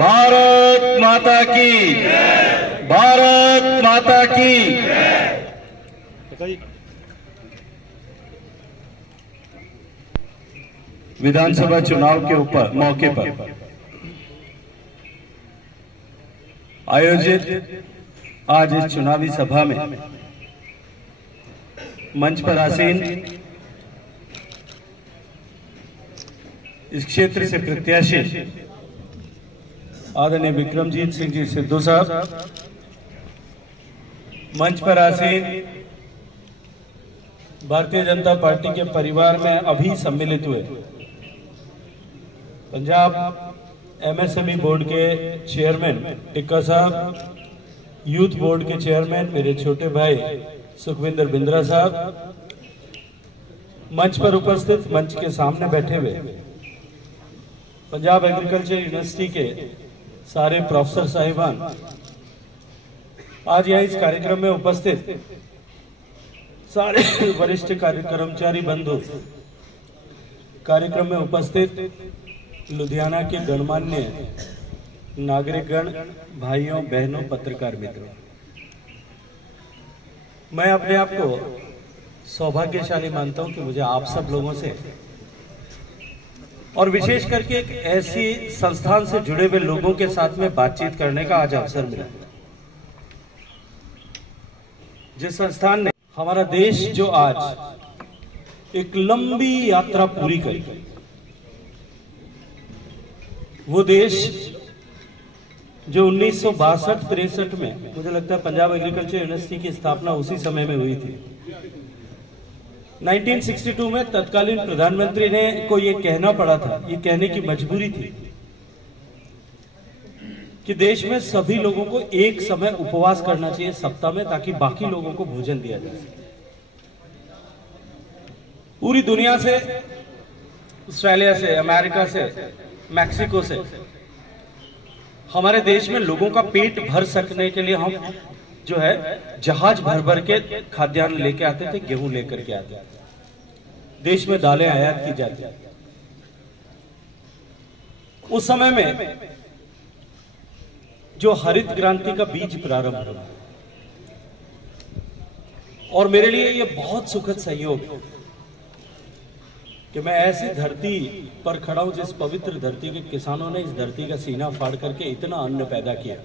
भारत माता की, भारत माता की। विधानसभा चुनाव के ऊपर मौके पर आयोजित आज इस चुनावी सभा में मंच पर आसीन इस क्षेत्र से प्रत्याशी आदरणीय विक्रमजीत सिंह जी सिद्धू साहब, मंच पर आसीन भारतीय जनता पार्टी के परिवार में अभी सम्मिलित हुए पंजाब एमएसएमई बोर्ड के चेयरमैन टिक्का साहब, यूथ बोर्ड के चेयरमैन मेरे छोटे भाई सुखविंदर बिंद्रा साहब, मंच पर उपस्थित मंच के सामने बैठे हुए पंजाब एग्रीकल्चर यूनिवर्सिटी के सारे प्रोफेसर साहिबान, आज यहाँ इस कार्यक्रम में उपस्थित सारे वरिष्ठ कर्मचारी बंधु, कार्यक्रम में उपस्थित लुधियाना के गणमान्य नागरिकगण, भाइयों बहनों, पत्रकार मित्रों, मैं अपने आप को सौभाग्यशाली मानता हूं कि मुझे आप सब लोगों से और विशेष करके एक ऐसी संस्थान से जुड़े हुए लोगों के साथ में बातचीत करने का आज अवसर मिला, जिस संस्थान ने हमारा देश जो आज एक लंबी यात्रा पूरी करी, वो देश जो 1962-63 में, मुझे लगता है पंजाब एग्रीकल्चर यूनिवर्सिटी की स्थापना उसी समय में हुई थी। 1962 में तत्कालीन प्रधानमंत्री ने को ये कहना पड़ा था, ये कहने की मजबूरी थी कि देश में सभी लोगों को एक समय उपवास करना चाहिए सप्ताह में, ताकि बाकी लोगों को भोजन दिया जा सके। पूरी दुनिया से, ऑस्ट्रेलिया से, अमेरिका से, मैक्सिको से हमारे देश में लोगों का पेट भर सकने के लिए हम जो है जहाज भर भर के खाद्यान्न लेके आते थे, गेहूं लेकर के आते थे, देश में दालें आयात की जाती। उस समय में जो हरित क्रांति का बीज प्रारंभ हुआ, और मेरे लिए यह बहुत सुखद संयोग है कि मैं ऐसी धरती पर खड़ा हूं जिस पवित्र धरती के किसानों ने इस धरती का सीना फाड़ करके इतना अन्न पैदा किया।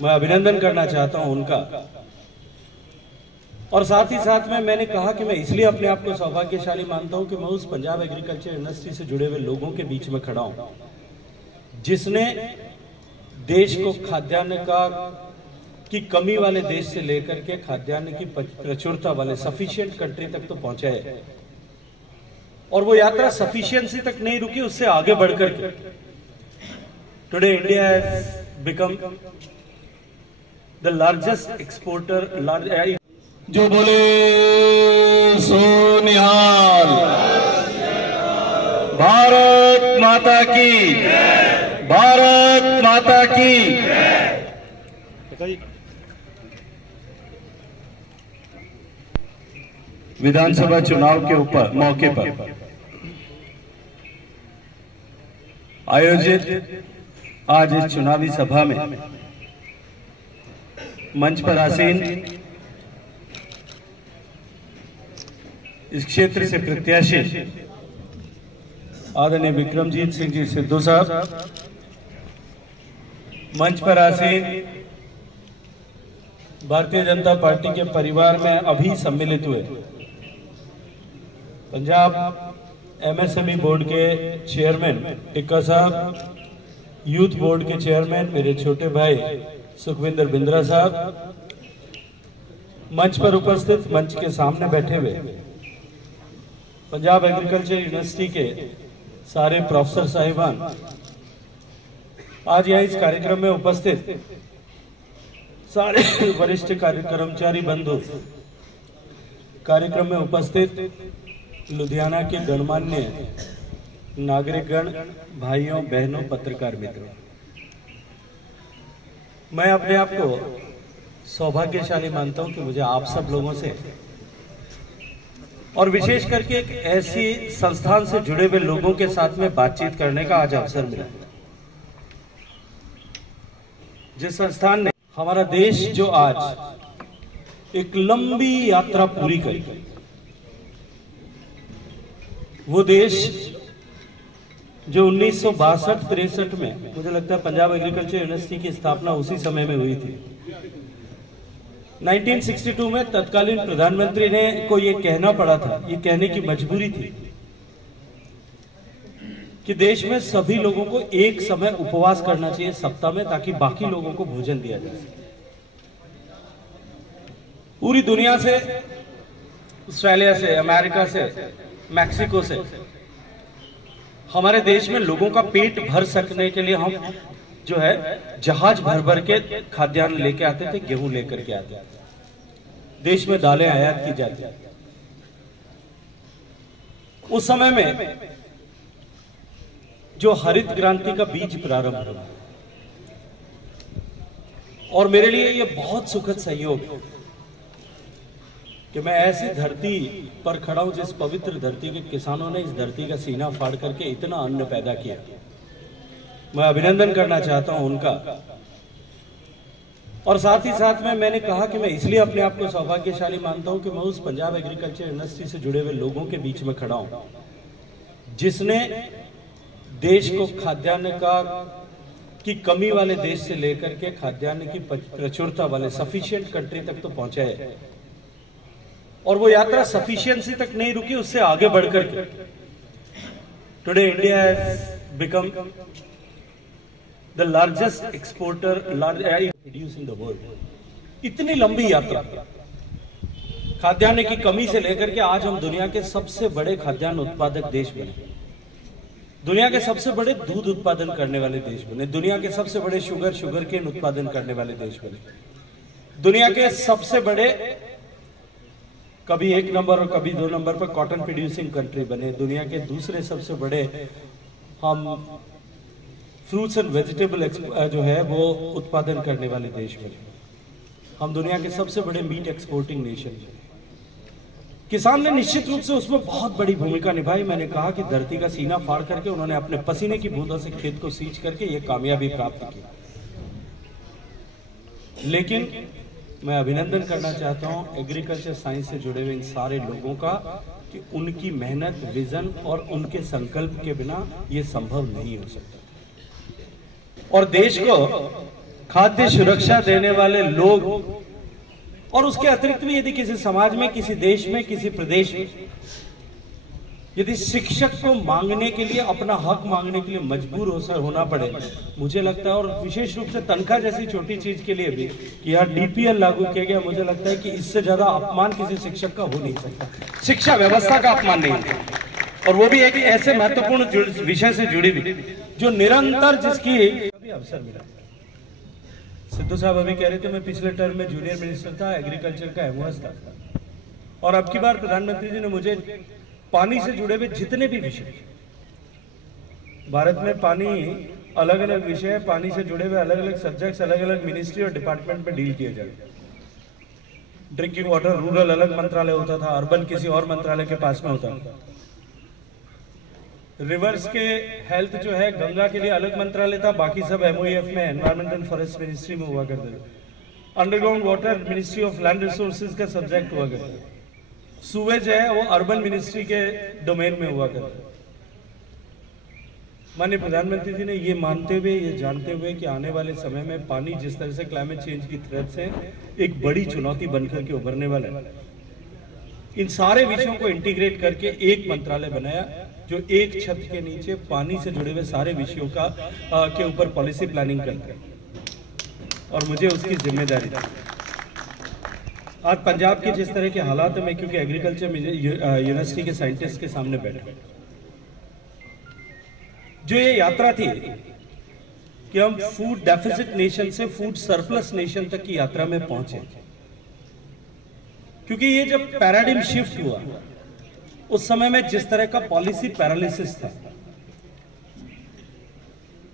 मैं अभिनंदन करना चाहता हूं उनका, और साथ ही साथ में मैंने कहा कि मैं इसलिए अपने आप को सौभाग्यशाली मानता हूं कि मैं उस पंजाब एग्रीकल्चर यूनिवर्सिटी से जुड़े हुए लोगों के बीच में खड़ा हूं जिसने देश को खाद्यान्न की कमी वाले देश से लेकर के खाद्यान्न की प्रचुरता वाले सफिशिएंट कंट्री तक तो पहुंचाए, और वो यात्रा सफिशिएंसी तक नहीं रुकी, उससे आगे बढ़कर के today India has become the largest exporter. जो बोले सो निहाल, भारत माता की, भारत माता की। विधानसभा चुनाव के ऊपर मौके पर आयोजित आज इस चुनावी सभा में मंच पर आसीन इस क्षेत्र से प्रत्याशी आदरणीय विक्रमजीत सिंह जी सिद्धू साहब, मंच पर आसीन भारतीय जनता पार्टी के परिवार में अभी सम्मिलित हुए पंजाब एमएसएमई बोर्ड के चेयरमैन टिक्का साहब, यूथ बोर्ड के चेयरमैन मेरे छोटे भाई सुखविंदर बिंद्रा साहब, मंच पर उपस्थित मंच के सामने बैठे हुए पंजाब एग्रीकल्चर यूनिवर्सिटी के सारे प्रोफेसर साहिबान, आज यहाँ इस कार्यक्रम में उपस्थित सारे वरिष्ठ कर्मचारी बंधु, कार्यक्रम में उपस्थित लुधियाना के गणमान्य नागरिकगण, भाइयों बहनों, पत्रकार मित्रों, मैं अपने आप को सौभाग्यशाली मानता हूं कि मुझे आप सब लोगों से और विशेष करके एक ऐसी संस्थान से जुड़े हुए लोगों के साथ में बातचीत करने का आज अवसर मिला, जिस संस्थान ने हमारा देश जो आज एक लंबी यात्रा पूरी करी, वो देश जो 1962-63 में, मुझे लगता है पंजाब एग्रीकल्चर यूनिवर्सिटी की स्थापना उसी समय में हुई थी। 1962 में तत्कालीन प्रधानमंत्री ने को ये कहना पड़ा था, ये कहने की मजबूरी थी कि देश में सभी लोगों को एक समय उपवास करना चाहिए सप्ताह में, ताकि बाकी लोगों को भोजन दिया जा सके। पूरी दुनिया से, ऑस्ट्रेलिया से, अमेरिका से, मैक्सिको से हमारे देश में लोगों का पेट भर सकने के लिए हम जो है जहाज भर भर के खाद्यान्न लेके आते थे, गेहूं लेकर के आते थे, देश में दालें आयात की जाती। उस समय में जो हरित क्रांति का बीज प्रारंभ हुआ, और मेरे लिए यह बहुत सुखद संयोग है कि मैं ऐसी धरती पर खड़ा हूं जिस पवित्र धरती के किसानों ने इस धरती का सीना फाड़ करके इतना अन्न पैदा किया। मैं अभिनंदन करना चाहता हूं उनका। और साथ ही साथ में मैंने कहा कि मैं इसलिए अपने आप को सौभाग्यशाली मानता हूं कि मैं उस पंजाब एग्रीकल्चर यूनिवर्सिटी से जुड़े हुए लोगों के बीच में खड़ा हूं जिसने देश को खाद्यान्न की कमी वाले देश से लेकर के खाद्यान्न की प्रचुरता वाले सफिशिएंट कंट्री तक तो पहुंचा है। और वो यात्रा सफिशिएंसी तक नहीं रुकी, उससे आगे बढ़कर के today India has become the largest exporter produce in the world. इतनी लंबी यात्रा खाद्यान्न की कमी से लेकर के आज हम दुनिया के सबसे बड़े खाद्यान्न उत्पादक देश बने, दुनिया के सबसे बड़े दूध उत्पादन करने वाले देश बने, दुनिया के सबसे बड़े शुगर केन उत्पादन करने वाले देश बने, दुनिया के सबसे बड़े कभी 1 नंबर और कभी 2 नंबर पर कॉटन प्रोड्यूसिंग कंट्री बने, दुनिया के दूसरे सबसे बड़े हम फ्रूट्स एंड वेजिटेबल जो है वो उत्पादन करने वाले देश बने, हम दुनिया के सबसे बड़े मीट एक्सपोर्टिंग नेशन बने। किसान ने निश्चित रूप से उसमें बहुत बड़ी भूमिका निभाई। मैंने कहा कि धरती का सीना फाड़ करके उन्होंने अपने पसीने की बूंदों से खेत को सींच करके ये कामयाबी प्राप्त की। लेकिन मैं अभिनंदन करना चाहता हूं एग्रीकल्चर साइंस से जुड़े हुए इन सारे लोगों का कि उनकी मेहनत, विजन और उनके संकल्प के बिना ये संभव नहीं हो सकता। और देश को खाद्य सुरक्षा देने वाले लोग, और उसके अतिरिक्त भी यदि किसी समाज में, किसी देश में, किसी प्रदेश में यदि शिक्षक को मांगने के लिए, अपना हक मांगने के लिए मजबूर होना पड़े, मुझे लगता है, और विशेष रूप से तनख्वाह जैसी छोटी चीज के लिए भी कि यहाँ डीपीएल लागू किया गया, मुझे लगता है कि इससे ज्यादा अपमान किसी शिक्षक का हो नहीं सकता। शिक्षा व्यवस्था का अपमान नहीं है, और वो भी एक ऐसे महत्वपूर्ण विषय से जुड़ी हुई जो निरंतर जिसकी अभी अवसर मिला। सिद्धू साहब अभी कह रहे थे मैं पिछले टर्म में जूनियर मिनिस्टर था, एग्रीकल्चर का एमओएस था, और अब की बार प्रधानमंत्री जी ने मुझे पानी से जुड़े हुए जितने भी विषय, भारत में पानी अलग अलग विषय है, पानी से जुड़े हुए अलग अलग सब्जेक्ट्स अलग अलग मिनिस्ट्री और डिपार्टमेंट में डील किए जाए। ड्रिंकिंग वाटर रूरल अलग मंत्रालय होता था, अर्बन किसी और मंत्रालय के पास में होता था। रिवर्स के हेल्थ जो है गंगा के लिए अलग मंत्रालय था, बाकी सब एमओएफ में एनवायरमेंट एंड फॉरेस्ट मिनिस्ट्री में हुआ करते थे। Underground water ministry of land resources का सब्जेक्ट हुआ करता है। सूवेज है वो अर्बन मिनिस्ट्री के डोमेन में हुआ करता है। माननीय प्रधानमंत्री जी ने ये मानते हुए, ये जानते हुए कि आने वाले समय में पानी जिस तरह से क्लाइमेट चेंज की थ्रेट से एक बड़ी चुनौती बनकर के उभरने वाला है, इन सारे विषयों को इंटीग्रेट करके एक मंत्रालय बनाया जो एक छत के नीचे पानी से जुड़े हुए सारे विषयों का के ऊपर पॉलिसी प्लानिंग करता है, और मुझे उसकी जिम्मेदारी थी। आज पंजाब के जिस तरह के हालात में, क्योंकि एग्रीकल्चर यूनिवर्सिटी के साइंटिस्ट के सामने बैठा, जो ये यात्रा थी कि हम फूड डेफिसिट नेशन से फूड सरप्लस नेशन तक की यात्रा में पहुंचे, क्योंकि ये जब पैराडिम शिफ्ट हुआ उस समय में जिस तरह का पॉलिसी पैरालिसिस था,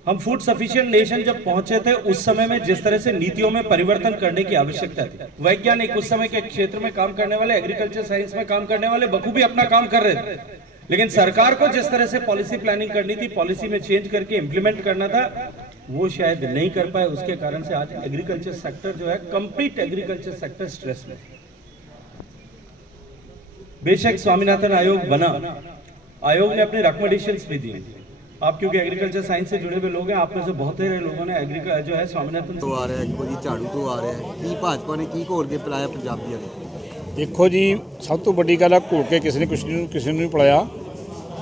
हम फूड सफिशिएंट नेशन जब पहुंचे थे उस समय में जिस तरह से नीतियों में परिवर्तन करने की आवश्यकता थी। वैज्ञानिक उस समय के क्षेत्र में काम करने वाले, एग्रीकल्चर साइंस में काम करने वाले बखूबी अपना काम कर रहे थे, लेकिन सरकार को जिस तरह से पॉलिसी प्लानिंग करनी थी, पॉलिसी में चेंज करके इंप्लीमेंट करना था, वो शायद नहीं कर पाए, उसके कारण से आज एग्रीकल्चर सेक्टर जो है, कंप्लीट एग्रीकल्चर सेक्टर स्ट्रेस में। बेशक स्वामीनाथन आयोग बना, आयोग ने अपने रिकमेंडेशंस भी दिए। आप क्योंकि एग्रीकल्चर साइंस से जुड़े हुए लोग हैं, आप में से बहुत सारे लोगों ने एग्रीकल्चर जो है स्वामीनाथन तो आ रहा है, कोई झाड़ू तो आ रहा है, की भाजपा ने की घोल के पिलाया पंजाबियों ने? देखो जी, सब तो वड्डी गल है, घोल के किसी ने किसी ने नहीं पिलाया।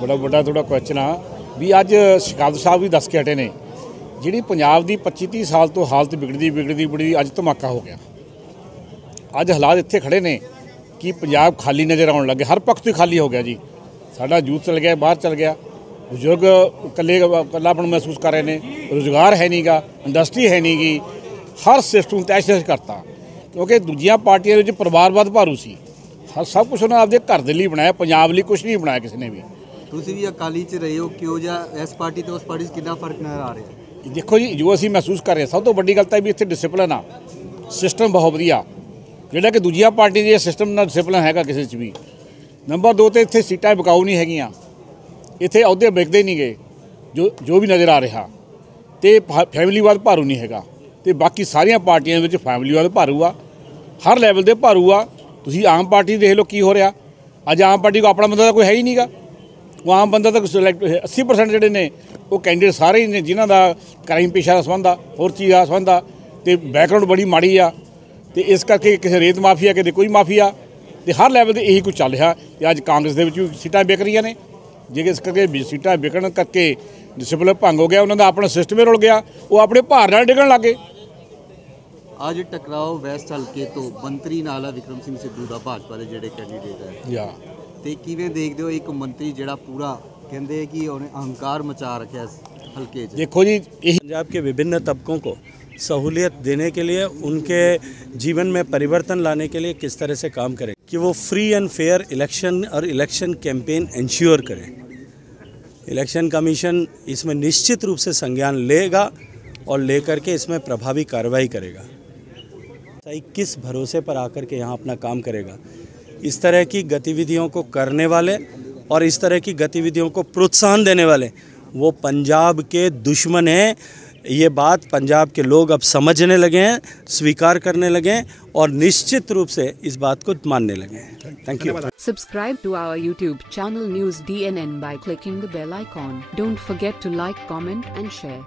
बड़ा ਵੱਡਾ थोड़ा क्वेश्चन आ भी अज शकावत साहब भी दस के हटे ने जी पंजाब की 25-30 साल तो हालत बिगड़ती अज धमाका हो गया। अज हालात इत्थे खड़े ने कि पंजाब खाली नज़र आने लगे, हर पक्ष तो खाली हो गया जी। साडा यूथ चल गया, बाहर चल गया, बजुर्ग कल्लापन महसूस कर रहे हैं, रोज़गार है नहीं गा, इंडस्ट्री है नहीं गी, हर सिस्टम तैश करता क्योंकि दूजिया पार्टियां के परिवारवाद भारू सी। हर सब कुछ उन्होंने आपके घर के लिए बनाया, पंजाब लिए कुछ नहीं बनाया किसी ने भी। तुसीं भी अकाली च रहे हो, क्यों जा इस पार्टी तो उस पार्टी से कितना फर्क नजर आ रहा है? देखो जी, जो असीं महसूस कर रहे हैं, सब तो वड्डी गल तां भी इत्थे डिसिपलिन आ, सिस्टम बहुत वधिया, जिहड़ा कि दूजिया पार्टी के सिस्टम ना डिसिपलिन हैगा किसी च भी। नंबर 2 तो इत्थे सीटां बिकाऊ नहीं हैगियां, इत्थे अहुदे विकदे नहीं गए जो भी नज़र आ रहा, तो फैमिलीवाद भारू नहीं हैगा। तो बाकी सारिया पार्टियां विच फैमिलीवाद भारू आ, हर लैवल दे भारू आ। तुसीं आम पार्टी देख लो की हो रहा, अज आम पार्टी को अपना बंदा तो कोई है ही नहीं गा। वो आम बंदा तो सिलेक्ट 80% जोड़े ने वो कैंਡੀਡੇਟ सारे ही ने जिन्हों का क्राइम पेशा का संबंध आ, होर चीज़ का संबंध आ, तो बैकग्राउंड बड़ी माड़ी आ, तो इस करके किसी रेत माफिया किसी कोई माफिया, तो हर लैवल से यही कुछ चल रहा। तो अज कांग्रेस के भी सीटां विक रही ने, जे इस करके सीटां विकण करके डिसिपलिन भंग हो गया, उन्होंने अपना सिस्टम ही रुल गया, वो अपने भार नाल डिगण लग गए। आज टकराओ वैस्ट हल्के तो मंत्री नाल विक्रम सिंह सिद्धू का भाजपा के जोड़े कैंਡੀਡੇਟ है, तो किवें देखते हो एक मंत्री जिहड़ा पूरा कहते कि उन्हें अहंकार मचा रखा हल्के? देखो जी, पंजाब के विभिन्न तबकों को सहूलियत देने के लिए, उनके जीवन में परिवर्तन लाने के लिए किस तरह से काम करें कि वो फ्री एंड फेयर इलेक्शन और इलेक्शन कैंपेन इंश्योर करें। इलेक्शन कमीशन इसमें निश्चित रूप से संज्ञान लेगा और लेकर के इसमें प्रभावी कार्रवाई करेगा। सही किस भरोसे पर आकर के यहाँ अपना काम करेगा? इस तरह की गतिविधियों को करने वाले और इस तरह की गतिविधियों को प्रोत्साहन देने वाले वो पंजाब के दुश्मन हैं। ये बात पंजाब के लोग अब समझने लगे हैं, स्वीकार करने लगे हैं और निश्चित रूप से इस बात को मानने लगे हैं। Thank you. Subscribe to our YouTube channel News DNN by clicking the bell icon. Don't forget to like, comment and share.